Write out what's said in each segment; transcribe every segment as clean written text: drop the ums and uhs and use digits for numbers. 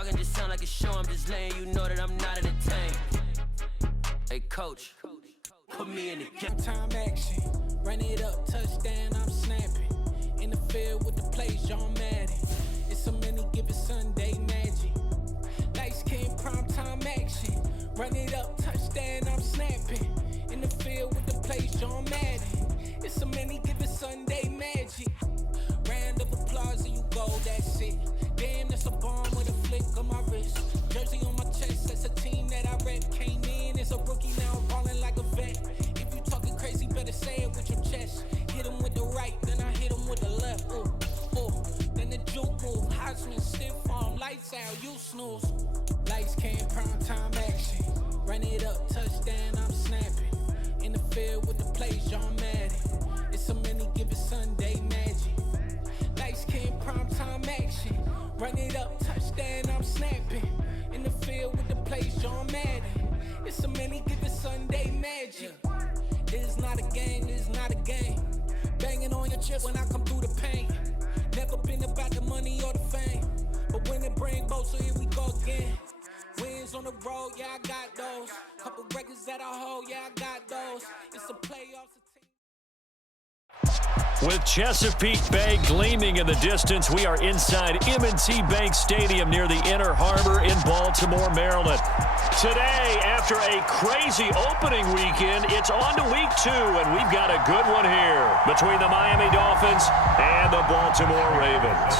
talking just sound like a show. I'm just letting you know that I'm not entertained. Hey, coach, put me in the game. Time action, run it up, touchdown, I'm snapping. In the field with the plays, John Madden. It's a many given Sunday magic. Lights came prime time action. Run it up, touchdown, I'm snapping. In the field with the plays, John Madden. It's a many given Sunday magic. Round of applause and you go, that's it. Damn, that's a bomb with a flick on my wrist. Jersey on my chest, that's a team that I rep. Came in as a rookie, now I'm ballin' like a vet. If you talking crazy, better say it with your chest. Hit him with the right, then I hit him with the left. Ooh, ooh. Then the juke move, Heisman, stiff arm, lights out, you snooze. Lights came, prime time action. Run it up, touchdown, I'm snapping. In the field with the plays, John Madden. It's a many given Sunday magic. Lights came, prime time action. Run it up, touchdown, I'm snapping. In the field with the plays, John Madden. It's a many given Sunday magic. This is not a game, this is not a game. Banging on your chest when I come through the pain. Never been about the money or the fame. But when it bring both, so here we go again. Wins on the road, yeah, I got those. Couple records that I hold, yeah, I got those. It's a playoffs. With Chesapeake Bay gleaming in the distance, we are inside M&T Bank Stadium near the Inner Harbor in Baltimore, Maryland. Today, after a crazy opening weekend, it's on to week 2, and we've got a good one here between the Miami Dolphins and the Baltimore Ravens.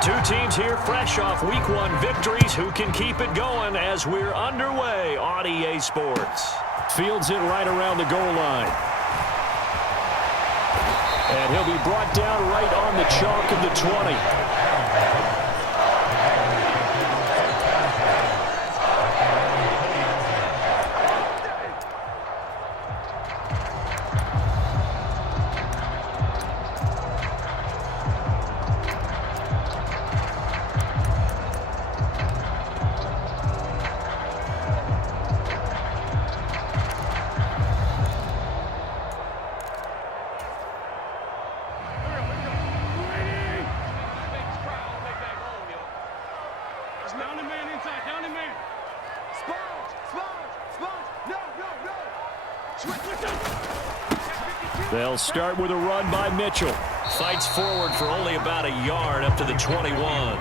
Two teams here fresh off week 1 victories. Who can keep it going as we're underway on EA Sports? Fields it right around the goal line. And he'll be brought down right on the chalk of the 20. They'll start with a run by Mitchell. Fights forward for only about a yard up to the 21.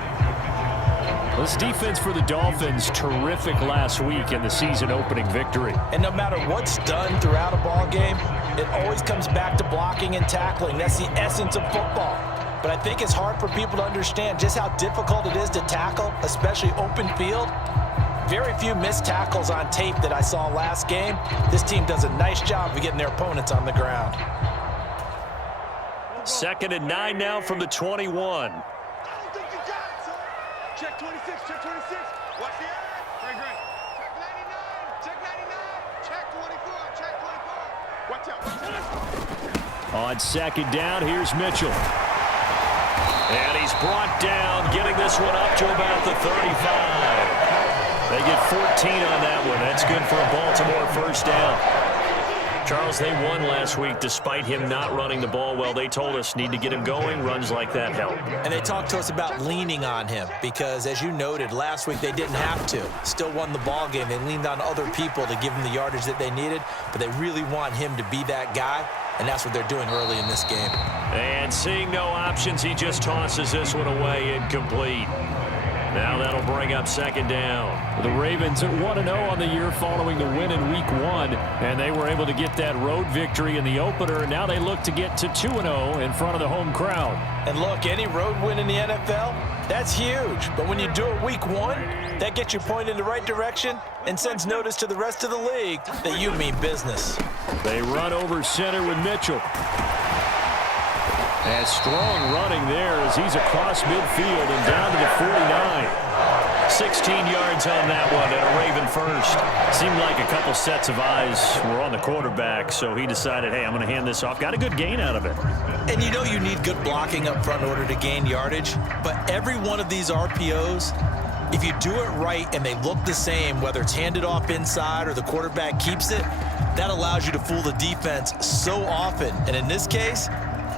This defense for the Dolphins, terrific last week in the season-opening victory. And no matter what's done throughout a ball game, it always comes back to blocking and tackling. That's the essence of football. But I think it's hard for people to understand just how difficult it is to tackle, especially open field. Very few missed tackles on tape that I saw last game. This team does a nice job of getting their opponents on the ground. 2nd and 9 now from the 21. I don't think you got it, son. Check 26, check 26. Watch the eye. Great. Check 99, check 99. Check 24, check 24. Watch out. On 2nd down, here's Mitchell. And he's brought down, getting this one up to about the 35. They get 14 on that one. That's good for a Baltimore first down. Charles, they won last week despite him not running the ball well. They told us need to get him going. Runs like that help. And they talked to us about leaning on him because, as you noted, last week they didn't have to. Still won the ball game. They leaned on other people to give them the yardage that they needed, but they really want him to be that guy, and that's what they're doing early in this game. And seeing no options, he just tosses this one away incomplete. Now that'll bring up 2nd down. The Ravens at 1-0 on the year following the win in week 1, and they were able to get that road victory in the opener. Now they look to get to 2-0 in front of the home crowd. And look, any road win in the NFL, that's huge. But when you do it week 1, that gets you pointed in the right direction and sends notice to the rest of the league that you mean business. They run over center with Mitchell. And strong running there as he's across midfield and down to the 49. 16 yards on that one and a Raven first. Seemed like a couple sets of eyes were on the quarterback, so he decided, hey, I'm going to hand this off. Got a good gain out of it. And you know you need good blocking up front in order to gain yardage, but every one of these RPOs, if you do it right and they look the same, whether it's handed off inside or the quarterback keeps it, that allows you to fool the defense so often. And in this case,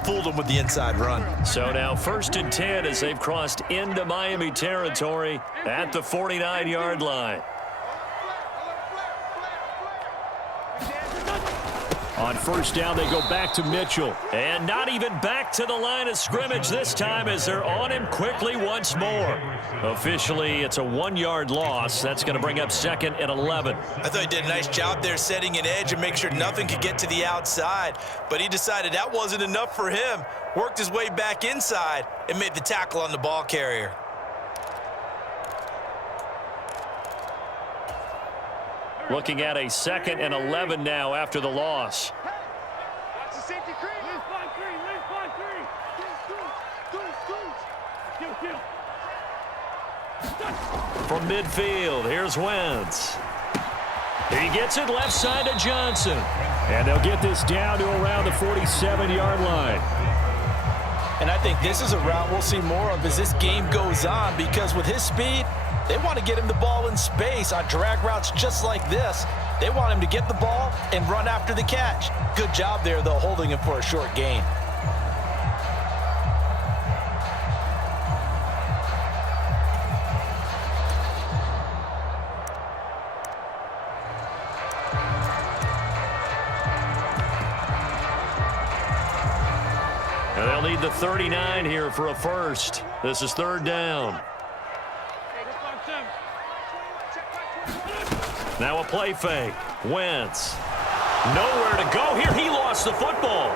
fooled him with the inside run. So now 1st and 10 as they've crossed into Miami territory at the 49-yard line. On 1st down, they go back to Mitchell. And not even back to the line of scrimmage this time as they're on him quickly once more. Officially, it's a 1-yard loss. That's going to bring up 2nd and 11. I thought he did a nice job there setting an edge and make sure nothing could get to the outside. But he decided that wasn't enough for him. Worked his way back inside and made the tackle on the ball carrier. Looking at a 2nd and 11 now after the loss. Watch the safety creep. Lift by three. From midfield, here's Wentz. He gets it left side to Johnson. And they'll get this down to around the 47-yard line. And I think this is a route we'll see more of as this game goes on, because with his speed, they want to get him the ball in space on drag routes just like this. They want him to get the ball and run after the catch. Good job there, though, holding him for a short gain. And they'll need the 39 here for a first. This is 3rd down. Now a play fake. Wentz. Nowhere to go here. He lost the football.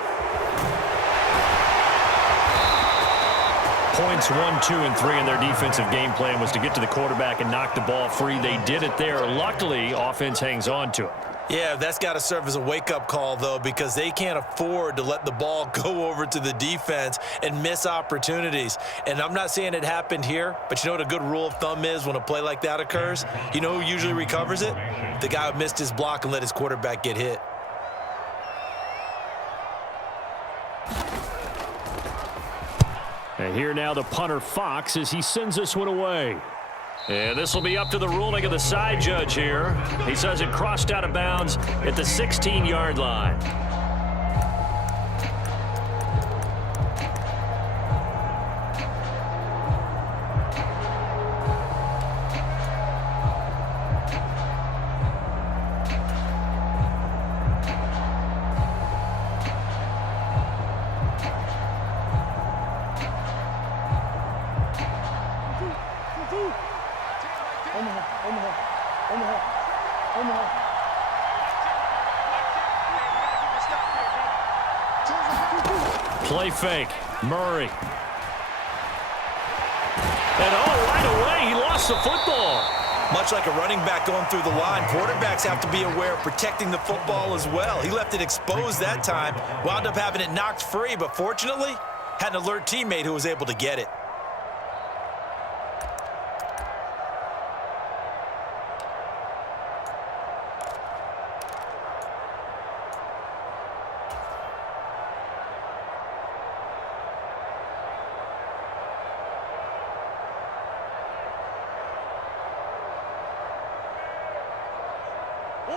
Points 1, 2, and 3 in their defensive game plan was to get to the quarterback and knock the ball free. They did it there. Luckily, offense hangs on to it. Yeah, that's got to serve as a wake-up call, though, because they can't afford to let the ball go over to the defense and miss opportunities. And I'm not saying it happened here, but you know what a good rule of thumb is when a play like that occurs? You know who usually recovers it? The guy who missed his block and let his quarterback get hit. And here now the punter, Fox, as he sends this one away. And this will be up to the ruling of the side judge here. He says it crossed out of bounds at the 16-yard line. Play fake. Murray. And right away, he lost the football. Much like a running back going through the line, quarterbacks have to be aware of protecting the football as well. He left it exposed that time, wound up having it knocked free, but fortunately, had an alert teammate who was able to get it.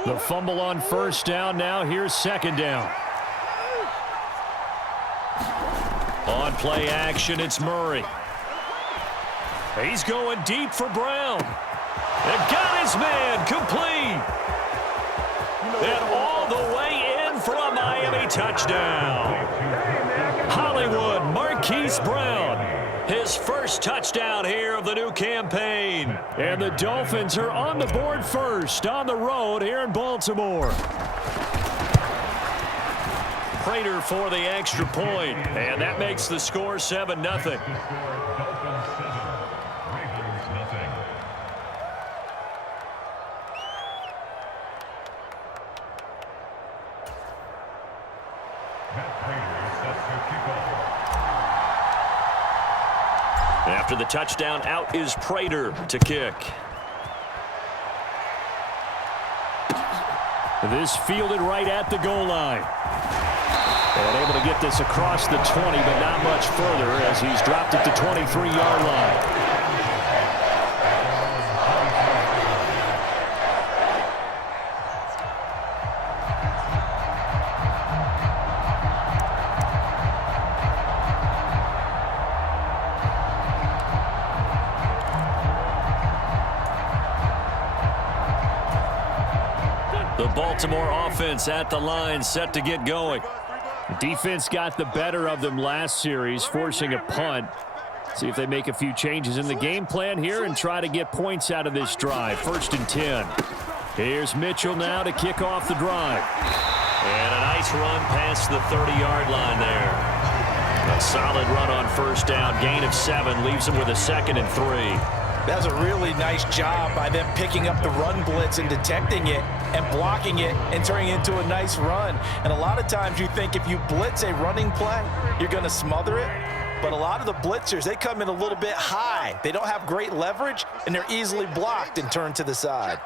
The fumble on 1st down. Now here's 2nd down. On play action, it's Murray. He's going deep for Brown. And got his man complete. And all the way in for a Miami touchdown. Hollywood Marquise Brown. His first touchdown here of the new campaign. And the Dolphins are on the board first on the road here in Baltimore. Prater for the extra point, and that makes the score 7-0. After the touchdown, out is Prater to kick. This fielded right at the goal line. And able to get this across the 20, but not much further as he's dropped it to 23-yard line. The Baltimore offense at the line, set to get going. Defense got the better of them last series, forcing a punt. See if they make a few changes in the game plan here and try to get points out of this drive. 1st and 10. Here's Mitchell now to kick off the drive. And a nice run past the 30-yard line there. A solid run on 1st down. Gain of 7 leaves them with a 2nd and 3. That was a really nice job by them picking up the run blitz and detecting it and blocking it and turning it into a nice run. And a lot of times you think if you blitz a running play, you're going to smother it. But a lot of the blitzers, they come in a little bit high. They don't have great leverage, and they're easily blocked and turned to the side.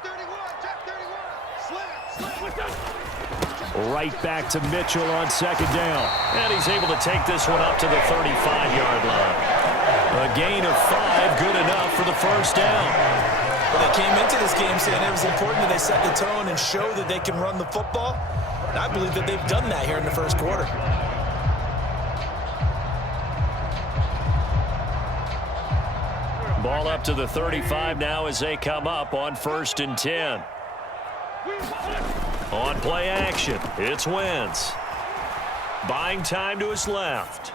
Right back to Mitchell on 2nd down. And he's able to take this one up to the 35-yard line. A gain of 5, good enough for the 1st down. Well, they came into this game saying it was important that they set the tone and show that they can run the football. And I believe that they've done that here in the 1st quarter. Ball up to the 35 now as they come up on 1st and 10. On play action, it's Wentz. Buying time to his left.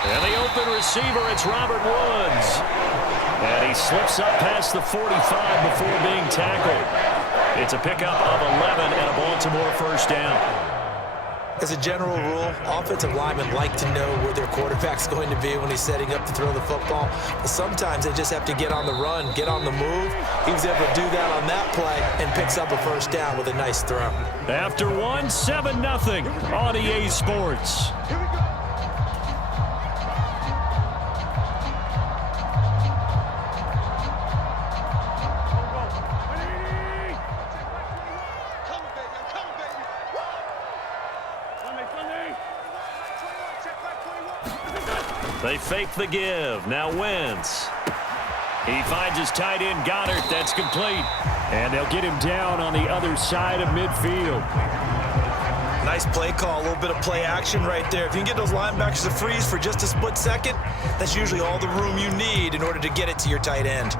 And the open receiver, it's Robert Woods. And he slips up past the 45 before being tackled. It's a pickup of 11 and a Baltimore 1st down. As a general rule, offensive linemen like to know where their quarterback's going to be when he's setting up to throw the football. But sometimes they just have to get on the run, get on the move. He was able to do that on that play and picks up a 1st down with a nice throw. After 1, 7-0 on EA Sports. They fake the give. Now Wentz. He finds his tight end, Goddard. That's complete. And they'll get him down on the other side of midfield. Nice play call, a little bit of play action right there. If you can get those linebackers to freeze for just a split second, that's usually all the room you need in order to get it to your tight end.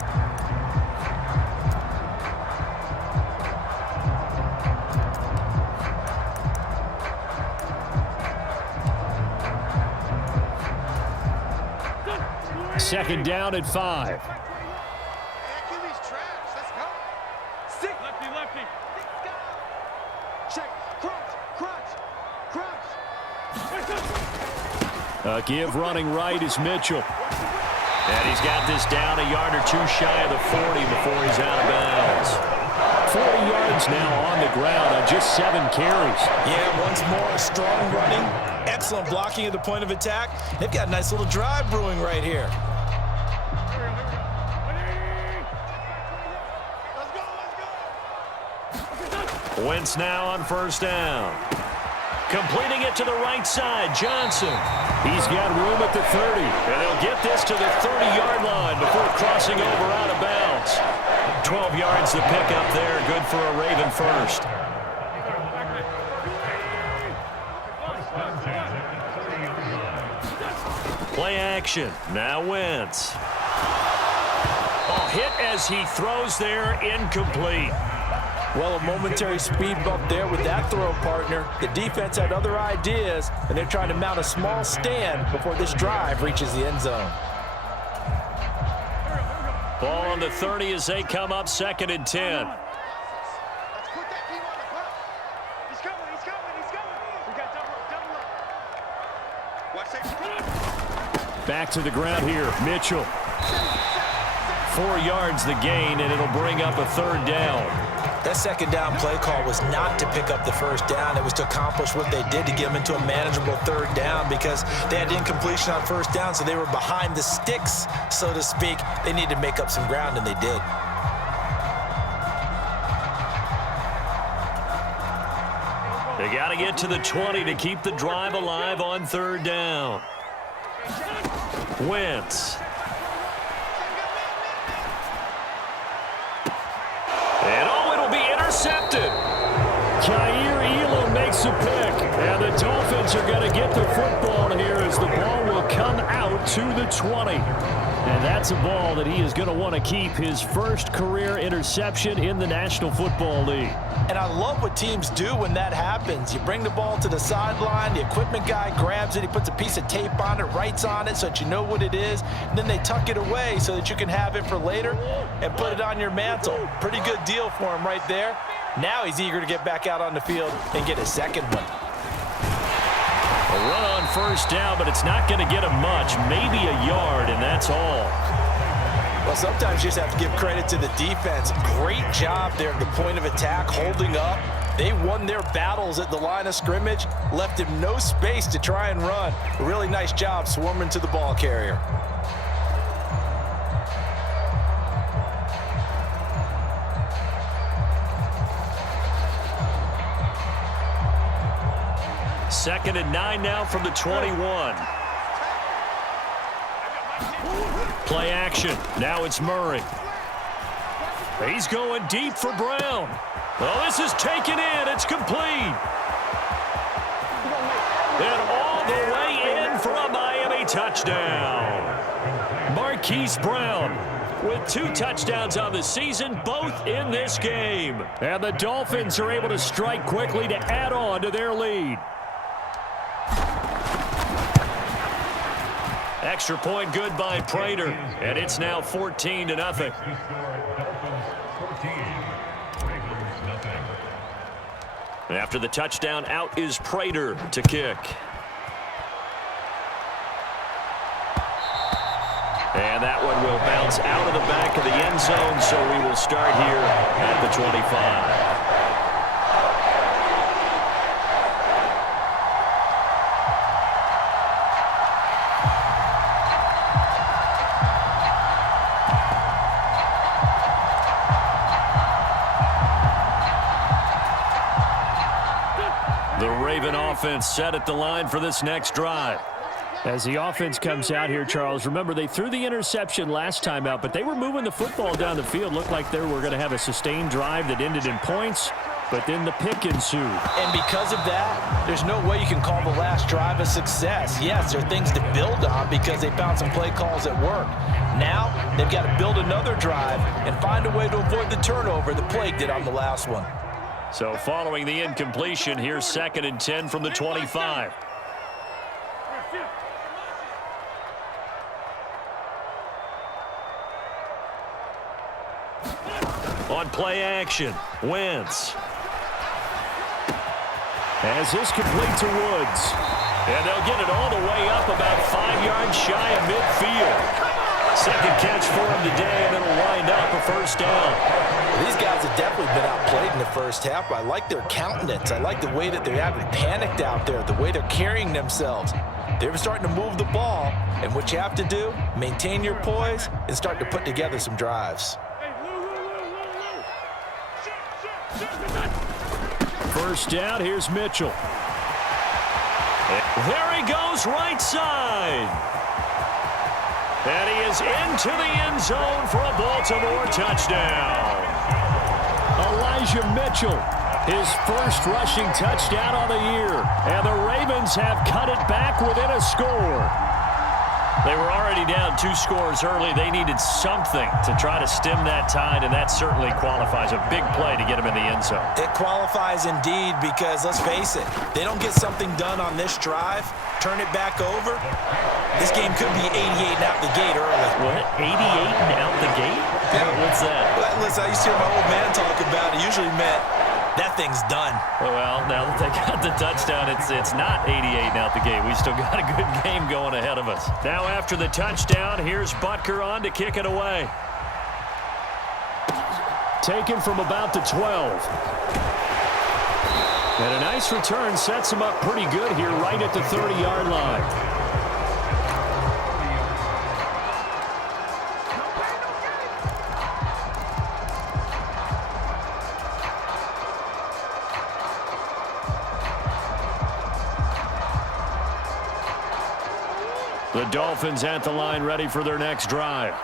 Second down at 5. A give running right is Mitchell. And he's got this down a yard or 2 shy of the 40 before he's out of bounds. 40 yards now on the ground on just 7 carries. Yeah, once more, strong running, excellent blocking at the point of attack. They've got a nice little drive brewing right here. Wentz now on 1st down. Completing it to the right side, Johnson. He's got room at the 30. And they'll get this to the 30-yard line before crossing over out of bounds. 12 yards to pick up there, good for a Raven 1st. Play action, now Wentz. Hit as he throws there, incomplete. Well, a momentary speed bump there with that throw partner. The defense had other ideas, and they're trying to mount a small stand before this drive reaches the end zone. Ball on the 30 as they come up, 2nd and 10. Back to the ground here, Mitchell. 4 yards the gain, and it'll bring up a 3rd down. That 2nd down play call was not to pick up the 1st down. It was to accomplish what they did to get them into a manageable 3rd down because they had incompletion on 1st down, so they were behind the sticks, so to speak. They needed to make up some ground, and they did. They got to get to the 20 to keep the drive alive on 3rd down. Wentz. And it'll be intercepted. Jair Elam makes a pick. And the Dolphins are going to get the football here as the ball will come out to the 20. And that's a ball that he is going to want to keep, his first career interception in the National Football League. And I love what teams do when that happens. You bring the ball to the sideline, the equipment guy grabs it, he puts a piece of tape on it, writes on it so that you know what it is, and then they tuck it away so that you can have it for later and put it on your mantle. Pretty good deal for him right there. Now he's eager to get back out on the field and get his second one. A run on first down, but it's not going to get him much, maybe a yard, and that's all. Well, sometimes you just have to give credit to the defense. Great job there at the point of attack, holding up. They won their battles at the line of scrimmage, left him no space to try and run. A really nice job swarming to the ball carrier. Second and 9 now from the 21. Play action. Now it's Murray. He's going deep for Brown. Well, this is taken in. It's complete. And all the way in for a Miami touchdown. Marquise Brown with 2 touchdowns on the season, both in this game. And the Dolphins are able to strike quickly to add on to their lead. Extra point good by Prater, and it's now 14-0. After the touchdown, out is Prater to kick. And that one will bounce out of the back of the end zone, so we will start here at the 25. Offense set at the line for this next drive. As the offense comes out here, Charles, remember they threw the interception last time out, but they were moving the football down the field. Looked like they were going to have a sustained drive that ended in points, but then the pick ensued. And because of that, there's no way you can call the last drive a success. Yes, there are things to build on because they found some play calls that work. Now they've got to build another drive and find a way to avoid the turnover that plagued it on the last one. So following the incompletion, here's 2nd and 10 from the 25. On play action, Wentz. As this complete to Woods. And they'll get it all the way up about 5 yards shy of midfield. Second catch for him today, and it'll wind up a first down. These guys have definitely been outplayed in the first half, but I like their countenance. I like the way that they're having panicked out there, the way they're carrying themselves. They're starting to move the ball, and what you have to do, maintain your poise and start to put together some drives. First down, here's Mitchell. There he goes, right side. And he is into the end zone for a Baltimore touchdown. Elijah Mitchell, his first rushing touchdown on the year. And the Ravens have cut it back within a score. They were already down 2 scores early. They needed something to try to stem that tide, and that certainly qualifies. A big play to get him in the end zone. It qualifies indeed because, let's face it, they don't get something done on this drive, turn it back over, this game could be 88 and out the gate early. What? 88 and out the gate? Yeah. What's that? Well, listen, I used to hear my old man talk about it. Usually meant that thing's done. Well, now that they got the touchdown, it's not 88 and out the gate. We still got a good game going ahead of us. Now after the touchdown, here's Butker on to kick it away. Taken from about the 12. And a nice return sets him up pretty good here right at the 30-yard line. The Dolphins at the line ready for their next drive.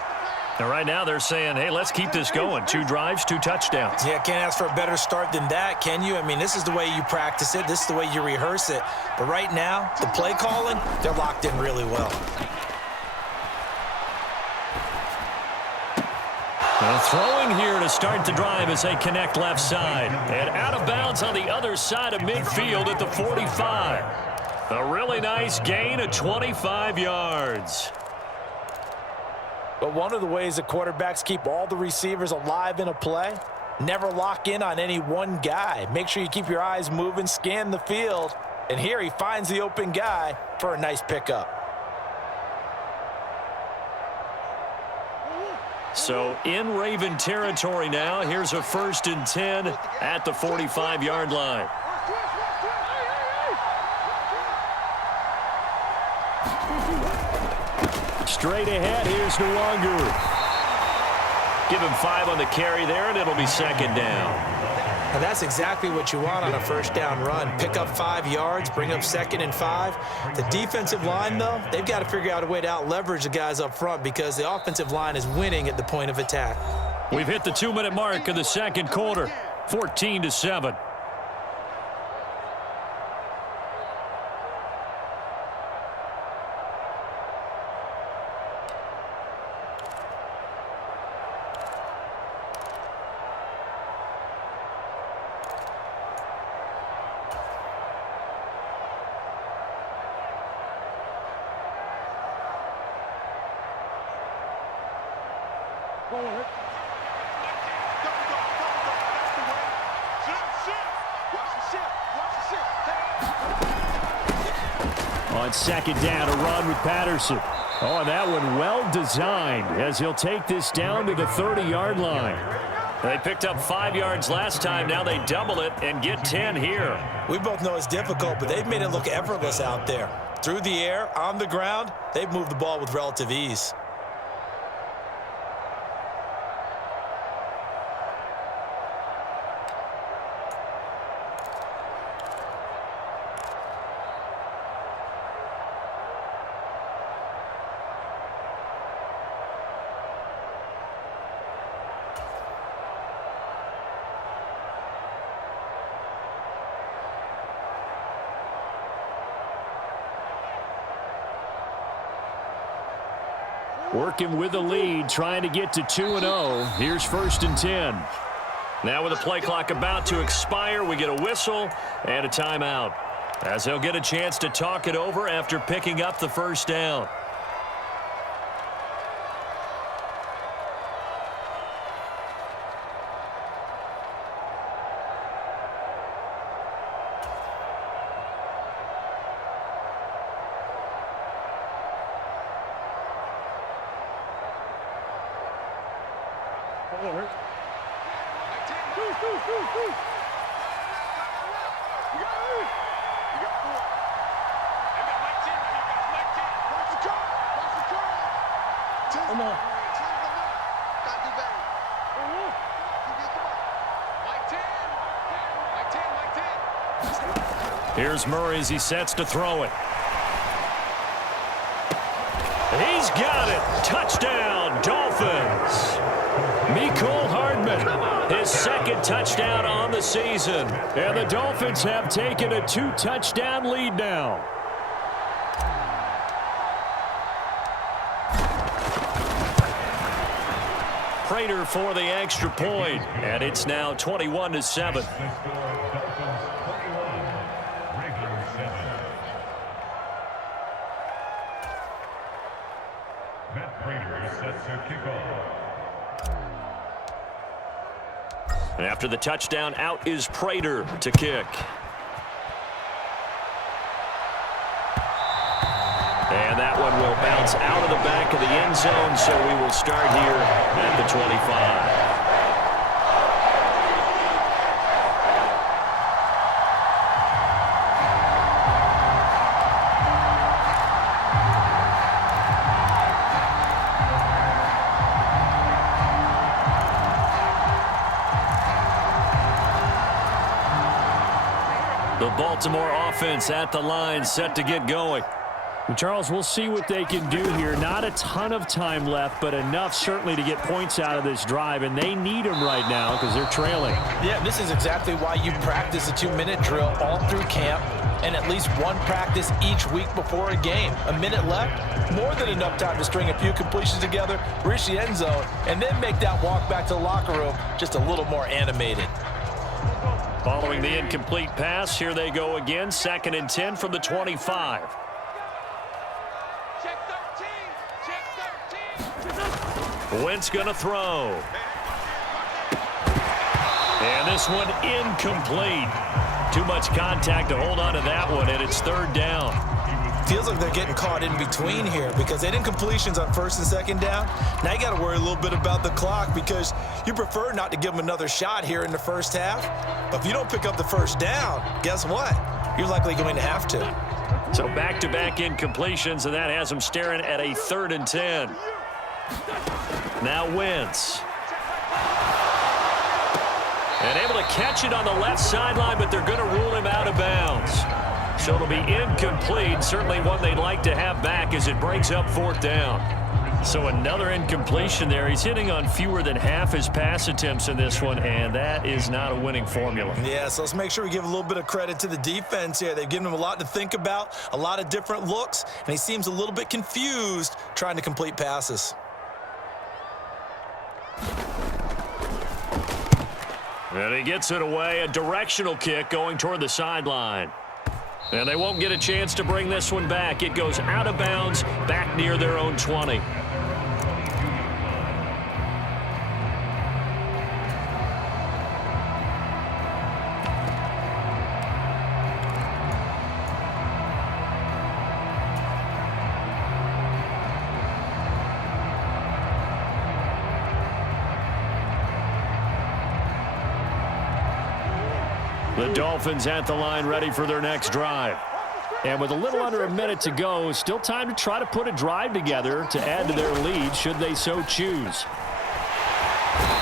And right now they're saying, hey, let's keep this going. 2 drives, 2 touchdowns. Yeah, can't ask for a better start than that, can you? I mean, this is the way you practice it. This is the way you rehearse it. But right now, the play calling, they're locked in really well. Throwing here to start the drive as they connect left side. And out of bounds on the other side of midfield at the 45. A really nice gain of 25 yards. But one of the ways the quarterbacks keep all the receivers alive in a play, never lock in on any one guy. Make sure you keep your eyes moving, scan the field. And here he finds the open guy for a nice pickup. So in Raven territory now. Here's a 1st and 10 at the 45-yard line. Straight ahead, here's Nwangu. Give him 5 on the carry there, and it'll be 2nd down. And that's exactly what you want on a 1st down run. Pick up 5 yards, bring up 2nd and 5. The defensive line, though, they've got to figure out a way to out-leverage the guys up front because the offensive line is winning at the point of attack. We've hit the 2-minute mark of the 2nd quarter, 14-7. On 2nd down, a run with Patterson. Oh, and that one well designed as he'll take this down to the 30-yard line. They picked up 5 yards last time. Now they double it and get 10 here. We both know it's difficult, but they've made it look effortless out there. Through the air, on the ground, they've moved the ball with relative ease. Working with the lead, trying to get to 2-0. Here's 1st and 10. Now with the play clock about to expire, we get a whistle and a timeout, as they'll get a chance to talk it over after picking up the 1st down. Here's Murray as he sets to throw it. He's got it. Touchdown, Dolphins. Mecole Hardman, his 2nd touchdown on the season. And the Dolphins have taken a 2-touchdown lead now. Prater for the extra point, and it's now 21-7. And after the touchdown, out is Prater to kick. And that one will bounce out of the back of the end zone, so we will start here at the 25. The Baltimore offense at the line, set to get going. And Charles, we'll see what they can do here. Not a ton of time left, but enough certainly to get points out of this drive, and they need them right now because they're trailing. Yeah, this is exactly why you practice a 2-minute drill all through camp and at least one practice each week before a game. A minute left, more than enough time to string a few completions together, reach the end zone, and then make that walk back to the locker room just a little more animated. Following the incomplete pass, here they go again. 2nd and 10 from the 25. Check 13. Check 13. Wentz going to throw. And this one incomplete. Too much contact to hold on to that one, and it's 3rd down. Feels like they're getting caught in between here because they didn't completions on 1st and 2nd down. Now you got to worry a little bit about the clock because you prefer not to give them another shot here in the first half. But if you don't pick up the 1st down, guess what? You're likely going to have to. So back-to-back incompletions, and that has them staring at a 3rd and 10. Now Wentz. And able to catch it on the left sideline, but they're going to rule him out of bounds. So it'll be incomplete, certainly one they'd like to have back as it breaks up 4th down. So another incompletion there. He's hitting on fewer than half his pass attempts in this one, and that is not a winning formula. Yeah, so let's make sure we give a little bit of credit to the defense here. They've given him a lot to think about, a lot of different looks, and he seems a little bit confused trying to complete passes. And he gets it away, a directional kick going toward the sideline. And they won't get a chance to bring this one back. It goes out of bounds, back near their own 20. The Dolphins at the line ready for their next drive. And with a little under a minute to go, still time to try to put a drive together to add to their lead should they so choose.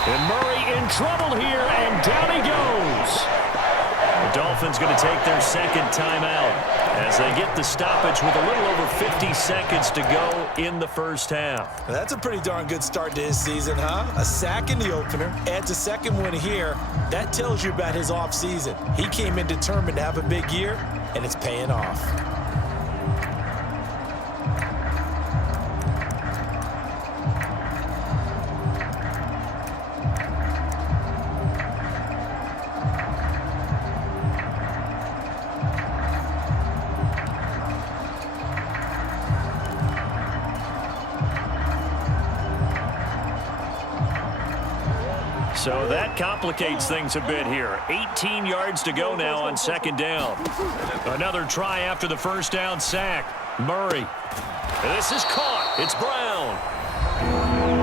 And Murray in trouble here, and down he goes. The Dolphins going to take their 2nd timeout as they get the stoppage with a little over 50 seconds to go in the first half. That's a pretty darn good start to his season, huh? A sack in the opener, adds a 2nd win here. That tells you about his offseason. He came in determined to have a big year, and it's paying off. So that complicates things a bit here. 18 yards to go now on 2nd down. Another try after the 1st down sack. Murray. This is caught. It's Brown.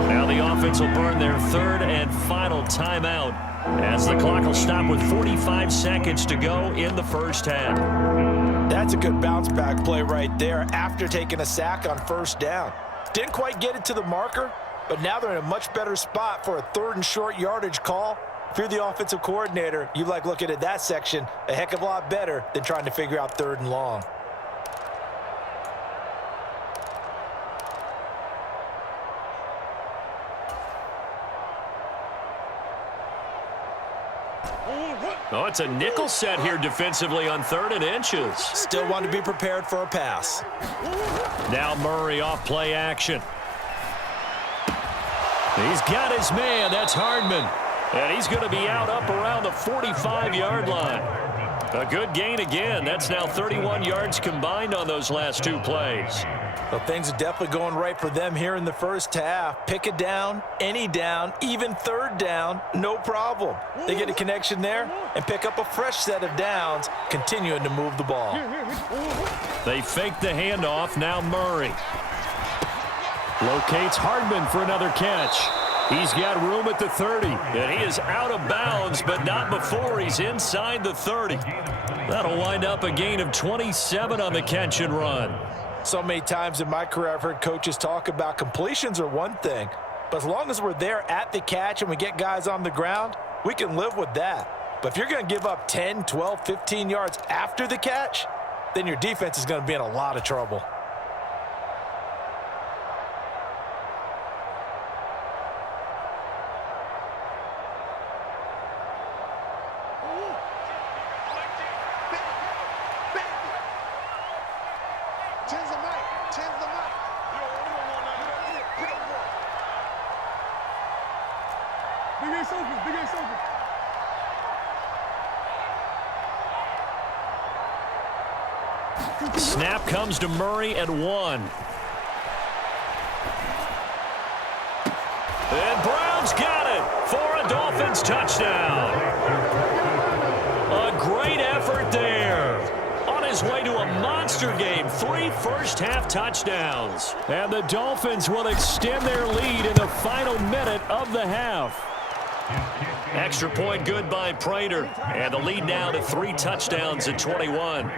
Now the offense will burn their 3rd and final timeout as the clock will stop with 45 seconds to go in the first half. That's a good bounce-back play right there after taking a sack on 1st down. Didn't quite get it to the marker, but now they're in a much better spot for a 3rd and short yardage call. If you're the offensive coordinator, you like looking at that section a heck of a lot better than trying to figure out 3rd and long. Oh, it's a nickel set here defensively on 3rd and inches. Still want to be prepared for a pass. Now Murray off play action. He's got his man. That's Hardman. And he's going to be out up around the 45-yard line. A good gain again. That's now 31 yards combined on those last 2 plays. Well, things are definitely going right for them here in the first half. Pick a down, any down, even 3rd down, no problem. They get a connection there and pick up a fresh set of downs, continuing to move the ball. They fake the handoff. Now Murray. Locates Hardman for another catch. He's got room at the 30. And he is out of bounds, but not before he's inside the 30. That'll wind up a gain of 27 on the catch and run. So many times in my career I've heard coaches talk about completions are one thing, but as long as we're there at the catch and we get guys on the ground, we can live with that. But if you're going to give up 10, 12, 15 yards after the catch, then your defense is going to be in a lot of trouble. Ten's the mic. Ten's the mic. Yo, we don't want nothing. Pick up one. Big Ace open. Big Ace open. Snap comes to Murray at 1. And Brown's got it for a Dolphins touchdown. A great effort there. On his way to a monster game, 3 first-half touchdowns. And the Dolphins will extend their lead in the final minute of the half. Extra point good by Prater. And the lead now to 3 touchdowns at 21.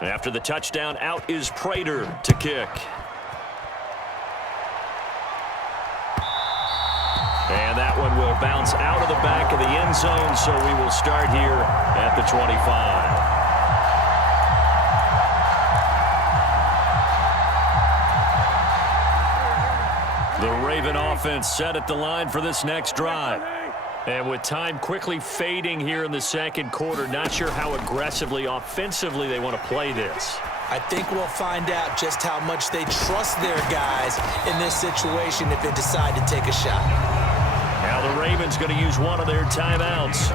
After the touchdown, out is Prater to kick. And that one will bounce out of the back of the end zone, so we will start here at the 25. The Raven offense set at the line for this next drive. And with time quickly fading here in the second quarter, not sure how aggressively, offensively they want to play this. I think we'll find out just how much they trust their guys in this situation if they decide to take a shot. Now the Ravens going to use one of their timeouts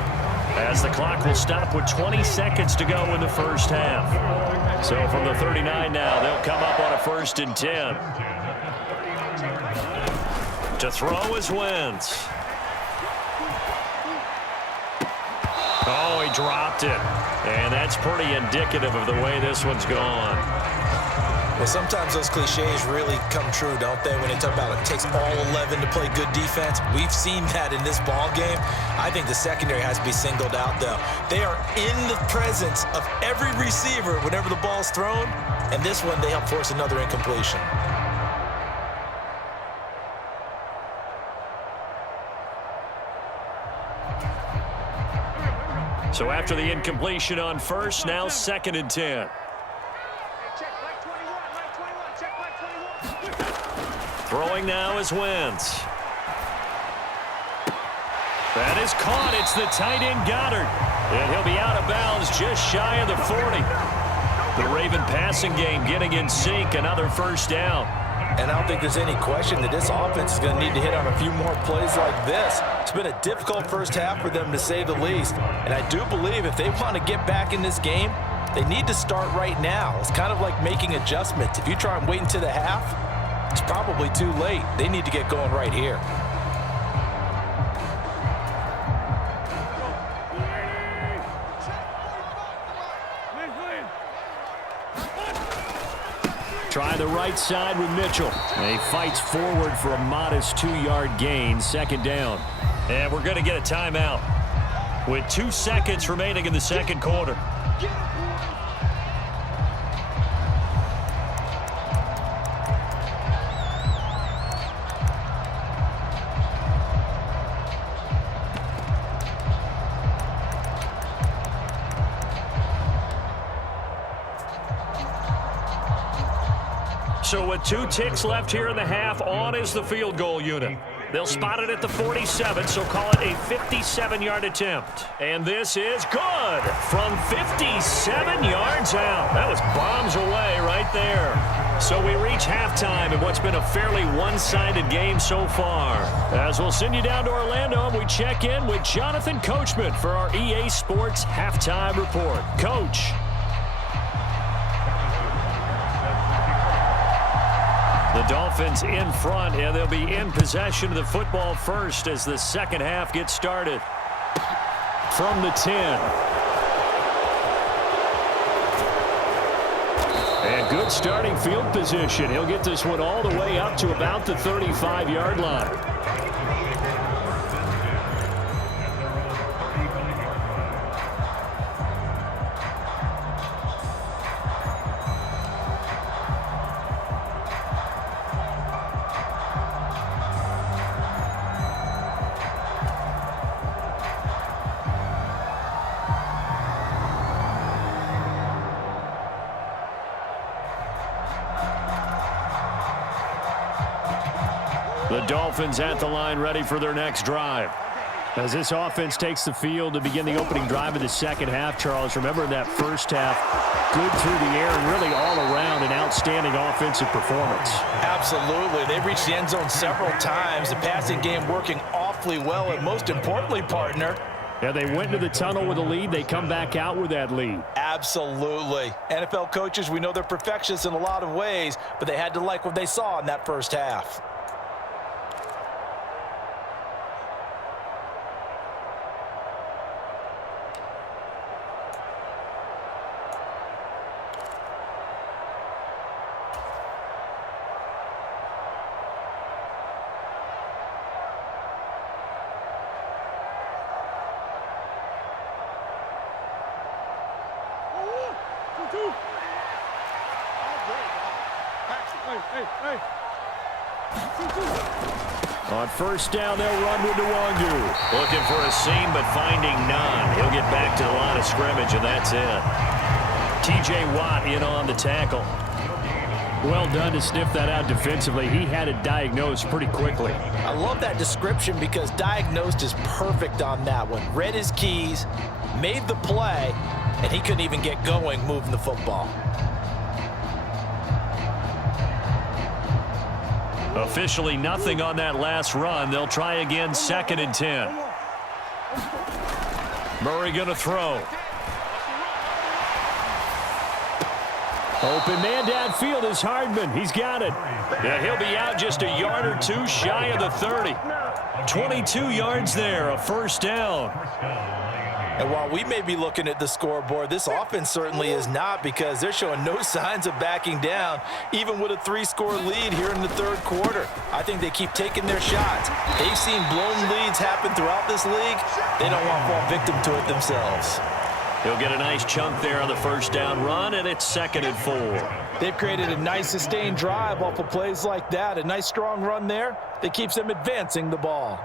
as the clock will stop with 20 seconds to go in the first half. So from the 39 now, they'll come up on a 1st and 10. To throw is Wentz. Oh, he dropped it. And that's pretty indicative of the way this one's gone. Well, sometimes those cliches really come true, don't they? When they talk about it takes all 11 to play good defense. We've seen that in this ball game. I think the secondary has to be singled out, though. They are in the presence of every receiver whenever the ball's thrown. And this one, they help force another incompletion. So after the incompletion on first, now 2nd and 10. Throwing now is Wentz. That is caught. It's the tight end Goddard. And he'll be out of bounds just shy of the 40. The Raven passing game getting in sync. Another first down. And I don't think there's any question that this offense is going to need to hit on a few more plays like this. It's been a difficult first half for them, to say the least. And I do believe if they want to get back in this game, they need to start right now. It's kind of like making adjustments. If you try and wait until the half, it's probably too late. They need to get going right here. Try the right side with Mitchell. And he fights forward for a modest 2-yard gain, 2nd down. And we're going to get a timeout with 2 seconds remaining in the second quarter. So with 2 ticks left here in the half, on is the field goal unit. They'll spot it at the 47, so call it a 57-yard attempt. And this is good from 57 yards out. That was bombs away right there. So we reach halftime in what's been a fairly one-sided game so far. As we'll send you down to Orlando, and we check in with Jonathan Coachman for our EA Sports Halftime Report. Coach. The Dolphins in front, and they'll be in possession of the football first as the second half gets started. From the 10. And good starting field position. He'll get this one all the way up to about the 35-yard line. The Dolphins at the line ready for their next drive. As this offense takes the field to begin the opening drive of the second half, Charles, remember that first half, good through the air and really all around an outstanding offensive performance. Absolutely. They've reached the end zone several times. The passing game working awfully well, and most importantly, partner, yeah, they went to the tunnel with a lead. They come back out with that lead. Absolutely. NFL coaches, we know they're perfectionists in a lot of ways, but they had to like what they saw in that first half. On first down, they'll run with Nwangu. Looking for a seam, but finding none. He'll get back to the line of scrimmage, and that's it. T.J. Watt in on the tackle. Well done to sniff that out defensively. He had it diagnosed pretty quickly. I love that description because diagnosed is perfect on that one. Read his keys, made the play, and he couldn't even get going moving the football. Officially nothing on that last run. They'll try again, 2nd and 10. Murray going to throw. Open man downfield is Hardman. He's got it. Yeah, he'll be out just a yard or two shy of the 30. 22 yards there, a first down. And while we may be looking at the scoreboard, this offense certainly is not, because they're showing no signs of backing down, even with a 3-score lead here in the third quarter. I think they keep taking their shots. They've seen blown leads happen throughout this league. They don't want to fall victim to it themselves. He'll get a nice chunk there on the first down run, and it's 2nd and 4. They've created a nice sustained drive off of plays like that. A nice strong run there that keeps them advancing the ball.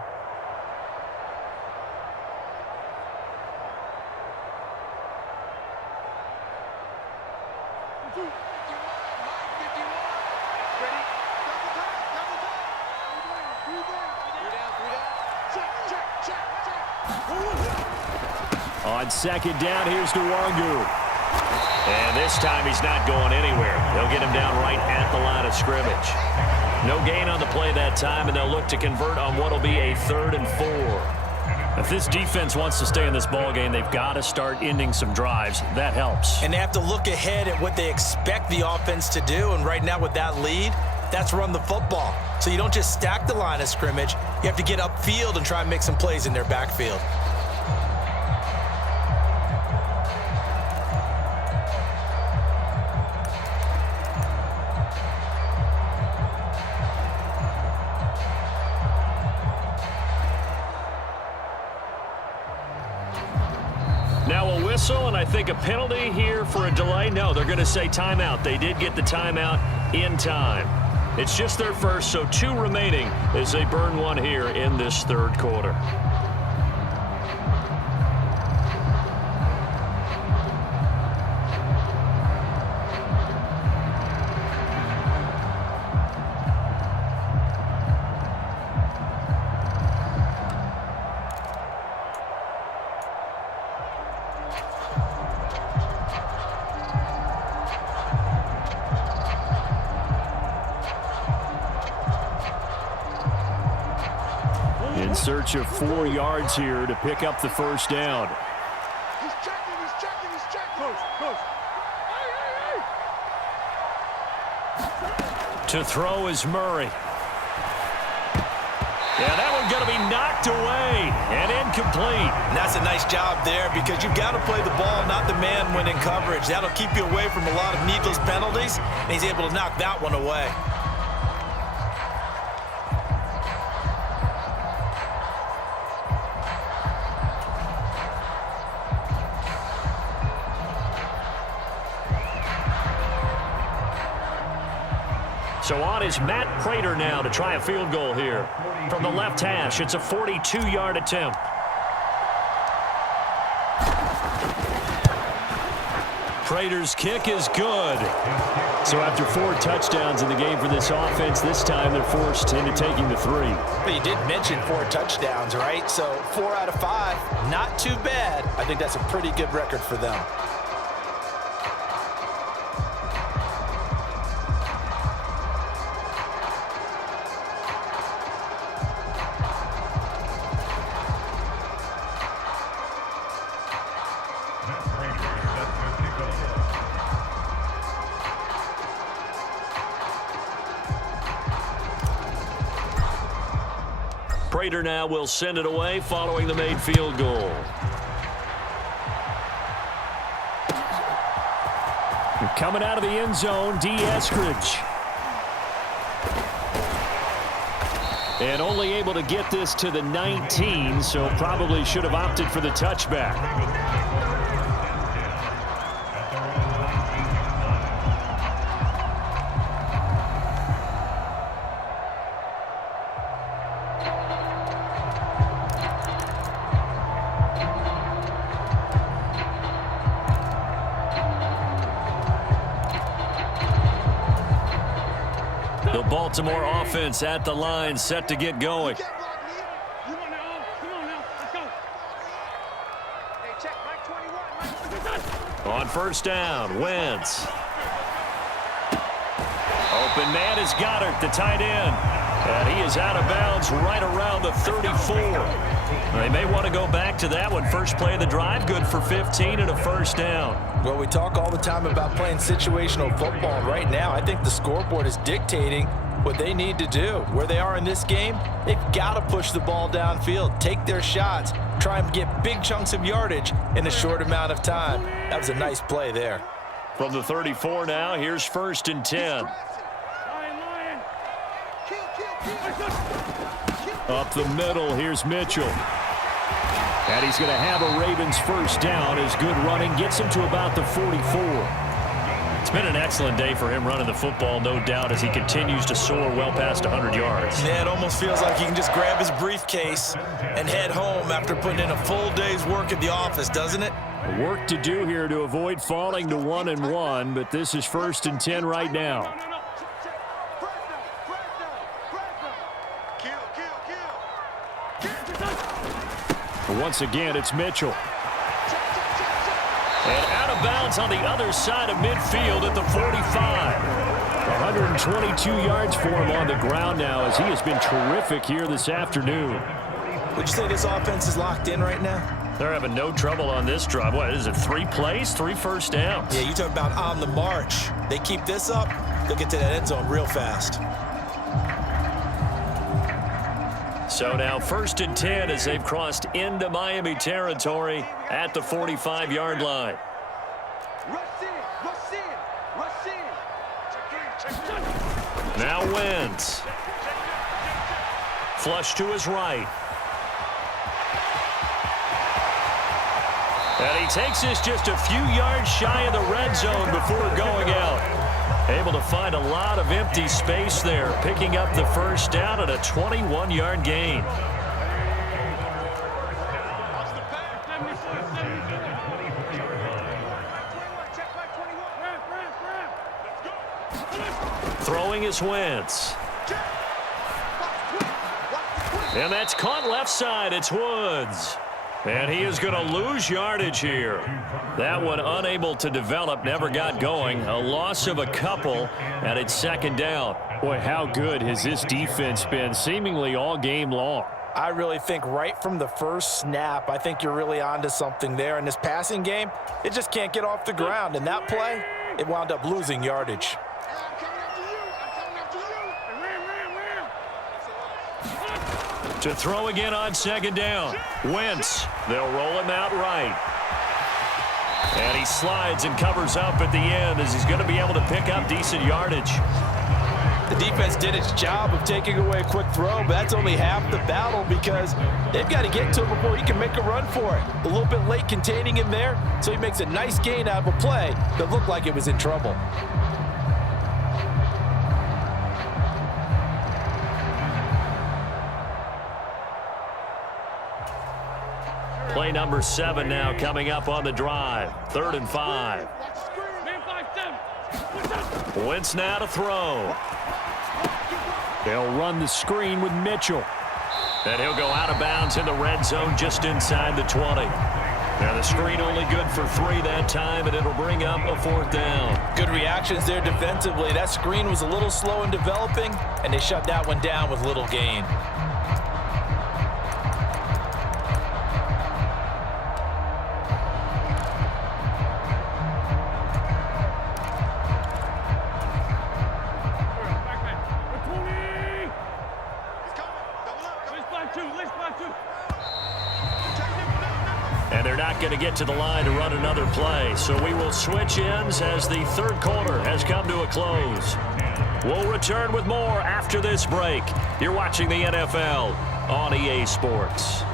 On second down, here's Nwangu. And this time he's not going anywhere. They'll get him down right at the line of scrimmage. No gain on the play that time, and they'll look to convert on what will be a 3rd and 4. If this defense wants to stay in this ballgame, they've got to start ending some drives. That helps. And they have to look ahead at what they expect the offense to do, and right now with that lead, that's run the football. So you don't just stack the line of scrimmage. You have to get upfield and try and make some plays in their backfield. Now a whistle, and I think a penalty here for a delay. No, they're going to say timeout. They did get the timeout in time. It's just their first, so 2 remaining as they burn one here in this third quarter. In search of 4 yards here to pick up the first down. He's checking, he's checking, he's checking. Close. To throw is Murray. Yeah, that one's going to be knocked away and incomplete. And that's a nice job there, because you've got to play the ball, not the man when in coverage. That'll keep you away from a lot of needless penalties, and he's able to knock that one away. So on is Matt Prater now to try a field goal here. From the left hash, it's a 42-yard attempt. Prater's kick is good. So after 4 touchdowns in the game for this offense, this time they're forced into taking the 3. But you did mention 4 touchdowns, right? So 4 out of 5, not too bad. I think that's a pretty good record for them. Prater now will send it away following the made field goal. Coming out of the end zone, D. Eskridge. And only able to get this to the 19, so probably should have opted for the touchback. The Baltimore offense at the line, set to get going. On first down, Wentz. Open man is Goddard, the tight end. And he is out of bounds right around the 34. They may want to go back to that one. First play of the drive, good for 15 and a first down. Well, we talk all the time about playing situational football. Right now, I think the scoreboard is dictating what they need to do. Where they are in this game, they've got to push the ball downfield, take their shots, try and get big chunks of yardage in a short amount of time. That was a nice play there. From the 34 now, here's first and 10. Up the middle, here's Mitchell. And he's going to have a Ravens first down as good running gets him to about the 44. It's been an excellent day for him running the football, no doubt, as he continues to soar well past 100 yards. Yeah, it almost feels like he can just grab his briefcase and head home after putting in a full day's work at the office, doesn't it? Work to do here to avoid falling to 1-1, but this is first and 10 right now. Once again, it's Mitchell. And out of bounds on the other side of midfield at the 45. 122 yards for him on the ground now as he has been terrific here this afternoon. Would you say this offense is locked in right now? They're having no trouble on this drive. What is it, 3 plays, 3 first downs? Yeah, you talk about on the march. They keep this up, they'll get to that end zone real fast. So now first and 10 as they've crossed into Miami territory at the 45-yard line. Now Wentz. Flush to his right. And he takes this just a few yards shy of the red zone before going out. Able to find a lot of empty space there, picking up the first down at a 21-yard gain. Throwing is Wentz. And that's caught left side. It's Woods. And he is going to lose yardage here. That one unable to develop, never got going. A loss of a couple, and it's second down. Boy, how good has this defense been seemingly all game long? I really think right from the first snap, I think you're really onto something there. In this passing game, it just can't get off the ground. And that play, it wound up losing yardage. To throw again on second down. Wentz. They'll roll him out right. And he slides and covers up at the end as he's going to be able to pick up decent yardage. The defense did its job of taking away a quick throw, but that's only half the battle because they've got to get to him before he can make a run for it. A little bit late containing him there, so he makes a nice gain out of a play that looked like it was in trouble. Play number 7 now coming up on the drive. 3rd and 5. Wentz now to throw. They'll run the screen with Mitchell. And he'll go out of bounds in the red zone just inside the 20. Now the screen only good for 3 that time, and it'll bring up a 4th down. Good reactions there defensively. That screen was a little slow in developing, and they shut that one down with little gain. And they're not going to get to the line to run another play. So we will switch ends as the 3rd quarter has come to a close. We'll return with more after this break. You're watching the NFL on EA Sports.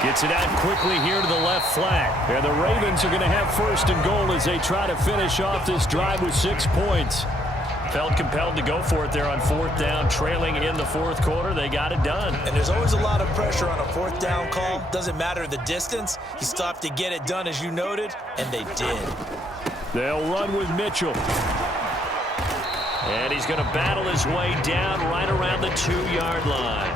Gets it out quickly here to the left flat. And the Ravens are going to have 1st and goal as they try to finish off this drive with 6 points. Felt compelled to go for it there on 4th down, trailing in the 4th quarter. They got it done. And there's always a lot of pressure on a 4th down call. Doesn't matter the distance. You still have to get it done, as you noted, and they did. They'll run with Mitchell. And he's going to battle his way down right around the 2-yard line.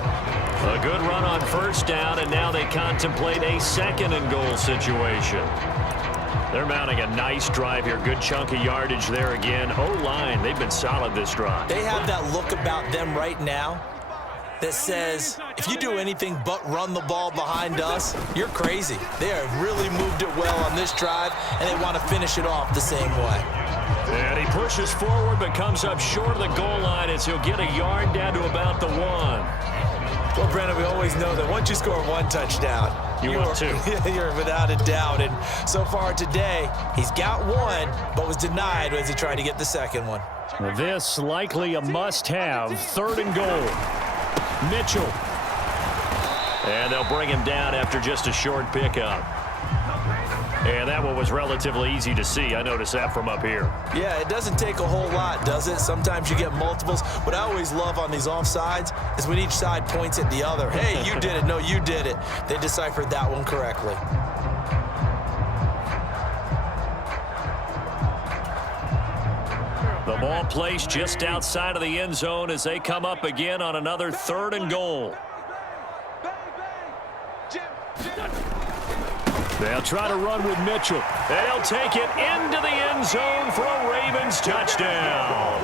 A good run on 1st down, and now they contemplate a 2nd and goal situation. They're mounting a nice drive here. Good chunk of yardage there again. O-line, they've been solid this drive. They have that look about them right now that says, if you do anything but run the ball behind us, you're crazy. They have really moved it well on this drive, and they want to finish it off the same way. And he pushes forward but comes up short of the goal line as he'll get a yard down to about the 1. Well, Brandon, we always know that once you score 1 touchdown, you want 2. You're without a doubt. And so far today, he's got 1, but was denied as he tried to get the 2nd one. This likely a must-have. 3rd and goal. Mitchell. And they'll bring him down after just a short pickup. And that one was relatively easy to see. I noticed that from up here. Yeah, it doesn't take a whole lot, does it? Sometimes you get multiples. What I always love on these offsides is when each side points at the other. Hey, you did it. No, you did it. They deciphered that one correctly. The ball placed just outside of the end zone as they come up again on another 3rd and goal. They'll try to run with Mitchell. They'll take it into the end zone for a Ravens touchdown.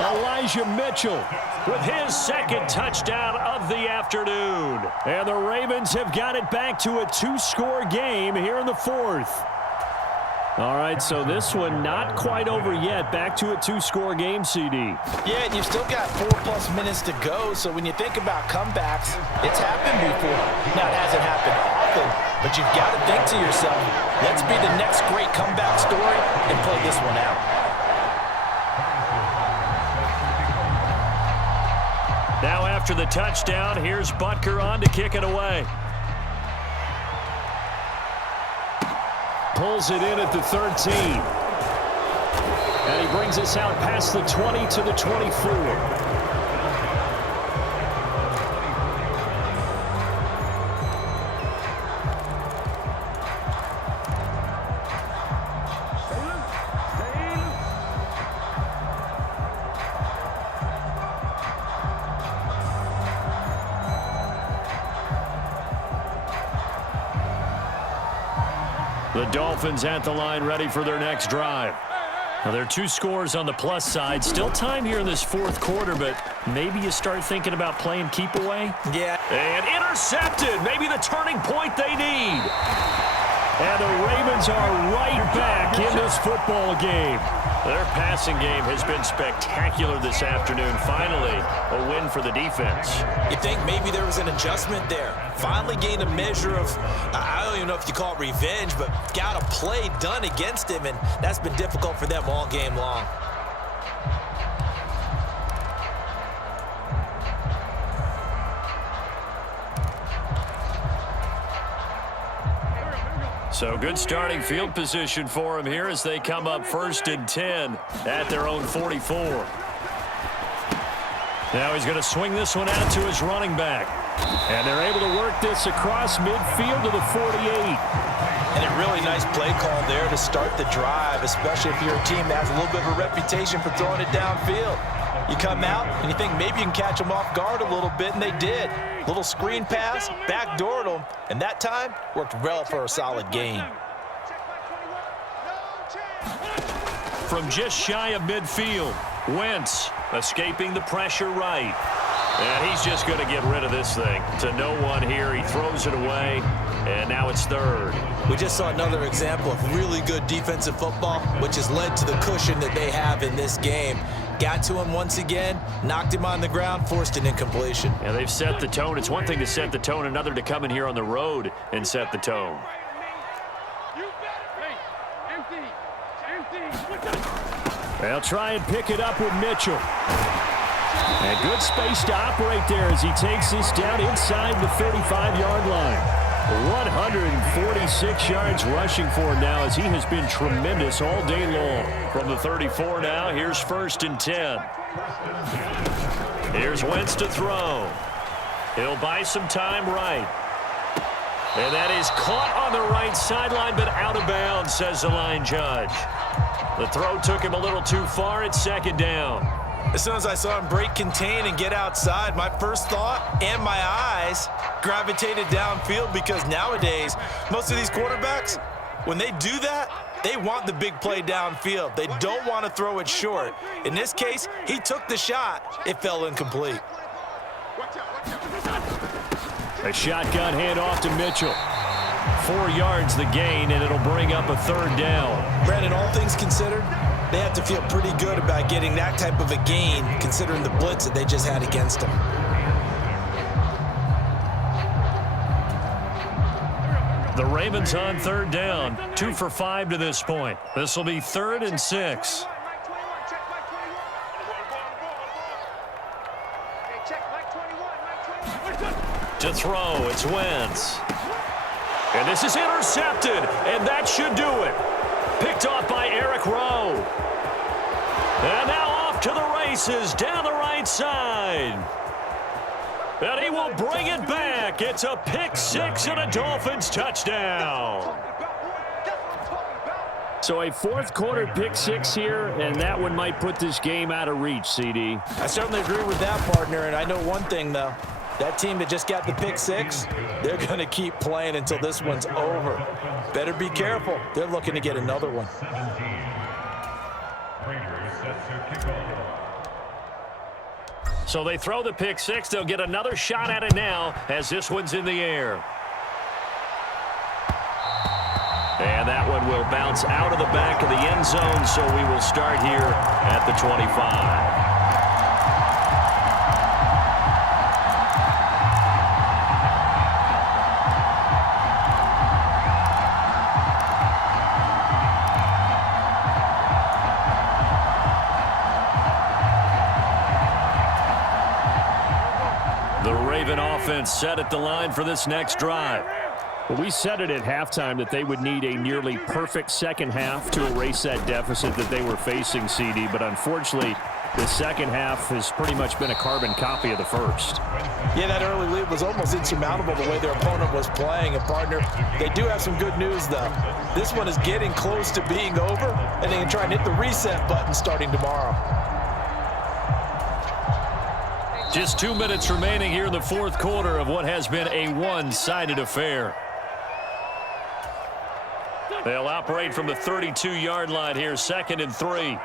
Elijah Mitchell with his 2nd touchdown of the afternoon. And the Ravens have got it back to a 2-score game here in the 4th. All right, so this one not quite over yet. Back to a 2-score game, CD. Yeah, and you've still got 4+ minutes to go, so when you think about comebacks, it's happened before. Now, it hasn't happened often, but you've got to think to yourself, let's be the next great comeback story and play this one out. Now after the touchdown, here's Butker on to kick it away. Pulls it in at the 13. And he brings us out past the 20 to the 24. The Dolphins at the line ready for their next drive. Now, there are 2 scores on the plus side. Still time here in this 4th quarter, but maybe you start thinking about playing keep away. Yeah. And intercepted. Maybe the turning point they need. And the Ravens are right back in this football game. Their passing game has been spectacular this afternoon. Finally, a win for the defense. You think maybe there was an adjustment there. Finally gained a measure of, I don't even know if you call it revenge, but got a play done against him, and that's been difficult for them all game long. So good starting field position for them here as they come up 1st and 10 at their own 44. Now he's going to swing this one out to his running back. And they're able to work this across midfield to the 48. And a really nice play call there to start the drive, especially if you're a team that has a little bit of a reputation for throwing it downfield. You come out and you think maybe you can catch them off guard a little bit, and they did. Little screen pass, backdoored them, and that time worked well for a solid gain. From just shy of midfield, Wentz escaping the pressure right. And he's just going to get rid of this thing. To no one here. He throws it away, and now it's third. We just saw another example of really good defensive football, which has led to the cushion that they have in this game. Got to him once again, knocked him on the ground, forced an incompletion. Yeah, they've set the tone. It's one thing to set the tone, another to come in here on the road and set the tone. They'll try and pick it up with Mitchell. And good space to operate there as he takes this down inside the 35-yard line. 146 yards rushing for him now as he has been tremendous all day long. From the 34 now, here's 1st and 10. Here's Wentz to throw. He'll buy some time right. And that is caught on the right sideline, but out of bounds, says the line judge. The throw took him a little too far. It's 2nd down. As soon as I saw him break contain and get outside, my first thought and my eyes gravitated downfield, because nowadays, most of these quarterbacks, when they do that, they want the big play downfield. They don't want to throw it short. In this case, he took the shot. It fell incomplete. A shotgun handoff to Mitchell. 4 yards the gain, and it'll bring up a 3rd down. Brandon, all things considered, they have to feel pretty good about getting that type of a gain, considering the blitz that they just had against them. The Ravens on 3rd down. 2 for 5 to this point. This will be 3rd and 6. To throw, it's Wentz. And this is intercepted, and that should do it. Picked off by Eric Rowe. And now off to the races down the right side. And he will bring it back. It's a pick 6 and a Dolphins touchdown. So a 4th quarter pick 6 here, and that one might put this game out of reach, CD. I certainly agree with that, partner, and I know one thing, though. That team that just got the pick 6, they're going to keep playing until this one's over. Better be careful. They're looking to get another one. So they throw the pick 6. They'll get another shot at it now as this one's in the air. And that one will bounce out of the back of the end zone, so we will start here at the 25. Offense set at the line for this next drive. Well, we said it at halftime that they would need a nearly perfect second half to erase that deficit that they were facing, CD, but unfortunately the second half has pretty much been a carbon copy of the first. Yeah, that early lead was almost insurmountable the way their opponent was playing. And, partner, they do have some good news, though. This one is getting close to being over, and they can try and hit the reset button starting tomorrow. Just 2 minutes remaining here in the 4th quarter of what has been a one-sided affair. They'll operate from the 32-yard line here, 2nd and 3.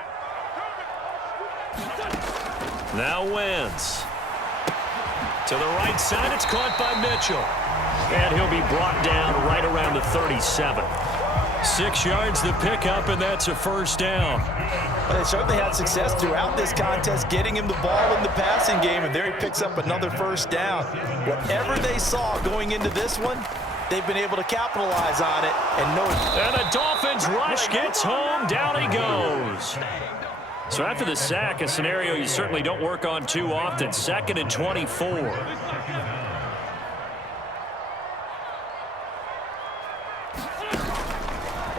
Now Wentz. To the right side, it's caught by Mitchell. And he'll be brought down right around the 37. 6 yards to pick up, and that's a 1st down. Well, they certainly had success throughout this contest, getting him the ball in the passing game, and there he picks up another 1st down. Whatever they saw going into this one, they've been able to capitalize on it. And the Dolphins rush gets home. Down he goes. So after the sack, a scenario you certainly don't work on too often. 2nd and 24.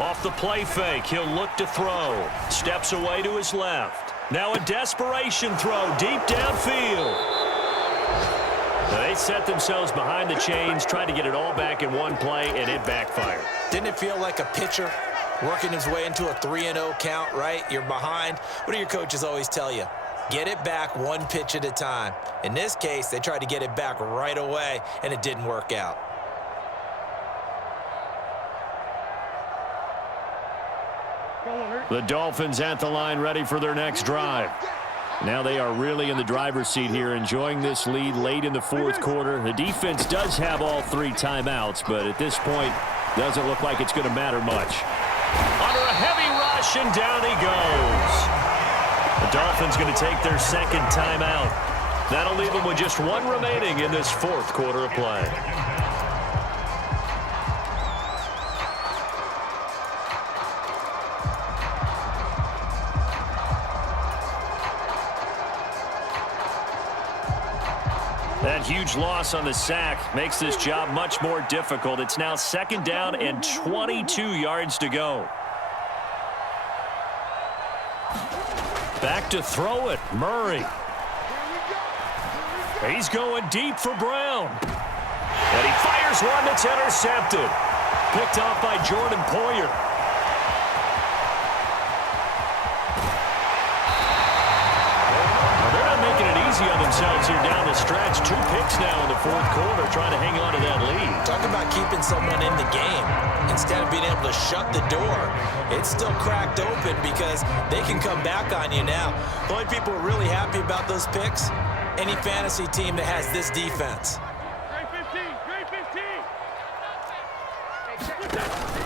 Off the play fake, he'll look to throw. Steps away to his left. Now a desperation throw deep downfield. Now they set themselves behind the chains, trying to get it all back in one play, and it backfired. Didn't it feel like a pitcher working his way into a 3-0 count, right? You're behind. What do your coaches always tell you? Get it back one pitch at a time. In this case, they tried to get it back right away, and it didn't work out. The Dolphins at the line, ready for their next drive. Now they are really in the driver's seat here, enjoying this lead late in the fourth quarter. The defense does have all 3 timeouts, but at this point, doesn't look like it's going to matter much. Under a heavy rush, and down he goes. The Dolphins going to take their second timeout. That'll leave them with just 1 remaining in this fourth quarter of play. That huge loss on the sack makes this job much more difficult. It's now 2nd down and 22 yards to go. Back to throw it, Murray. He's going deep for Brown. And he fires one that's intercepted. Picked off by Jordan Poyer. They're not making it easy on themselves here down the stretch. 2 picks now in the fourth quarter, trying to hang on to that lead. Talk about keeping someone in the game. Instead of being able to shut the door, it's still cracked open because they can come back on you now. The only people who are really happy about those picks, any fantasy team that has this defense.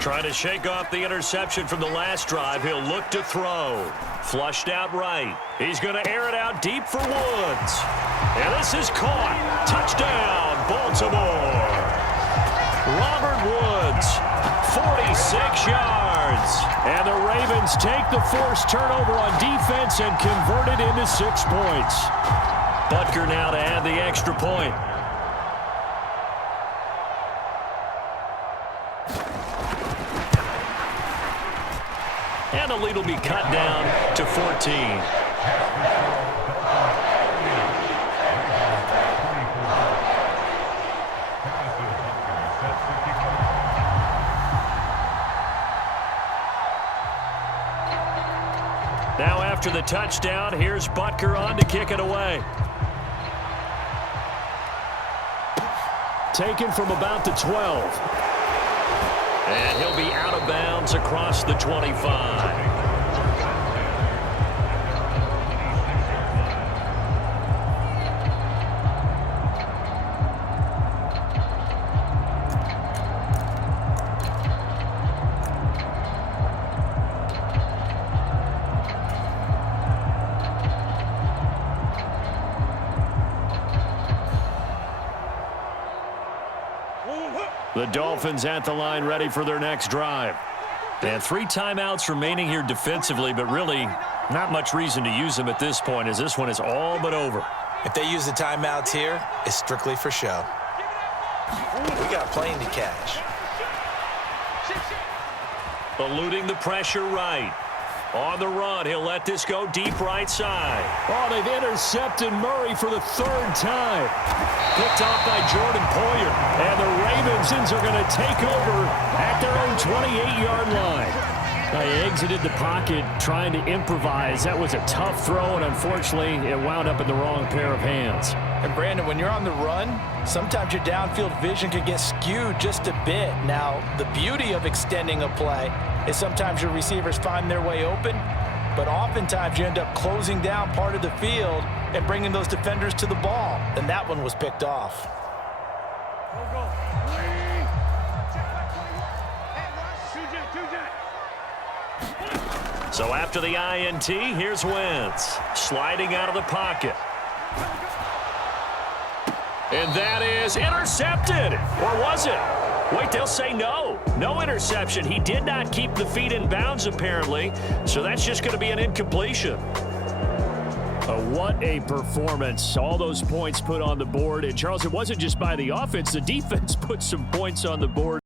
Trying to shake off the interception from the last drive. He'll look to throw. Flushed out right. He's going to air it out deep for Woods. And this is caught. Touchdown, Baltimore. Robert Woods, 46 yards. And the Ravens take the forced turnover on defense and convert it into 6 points. Butker now to add the extra point. And the lead will be cut down to 14. Now after the touchdown, here's Butker on to kick it away. Taken from about the 12. And he'll be out of bounds across the 25. The Dolphins at the line, ready for their next drive. And 3 timeouts remaining here defensively, but really not much reason to use them at this point, as this one is all but over. If they use the timeouts here, it's strictly for show. We got a plane to catch. Eluding the pressure right. On the run, he'll let this go deep right side. Oh, they've intercepted Murray for the 3rd time. Picked off by Jordan Poyer. And the Ravens are going to take over at their own 28-yard line. They exited the pocket trying to improvise. That was a tough throw, and unfortunately, it wound up in the wrong pair of hands. And Brandon, when you're on the run, sometimes your downfield vision can get skewed just a bit. Now, the beauty of extending a play is sometimes your receivers find their way open, but oftentimes you end up closing down part of the field and bringing those defenders to the ball. And that one was picked off. So after the INT, here's Wentz. Sliding out of the pocket. And that is intercepted. Or was it? Wait, they'll say no. No interception. He did not keep the feet in bounds, apparently. So that's just going to be an incompletion. What a performance. All those points put on the board. And, Charles, it wasn't just by the offense. The defense put some points on the board.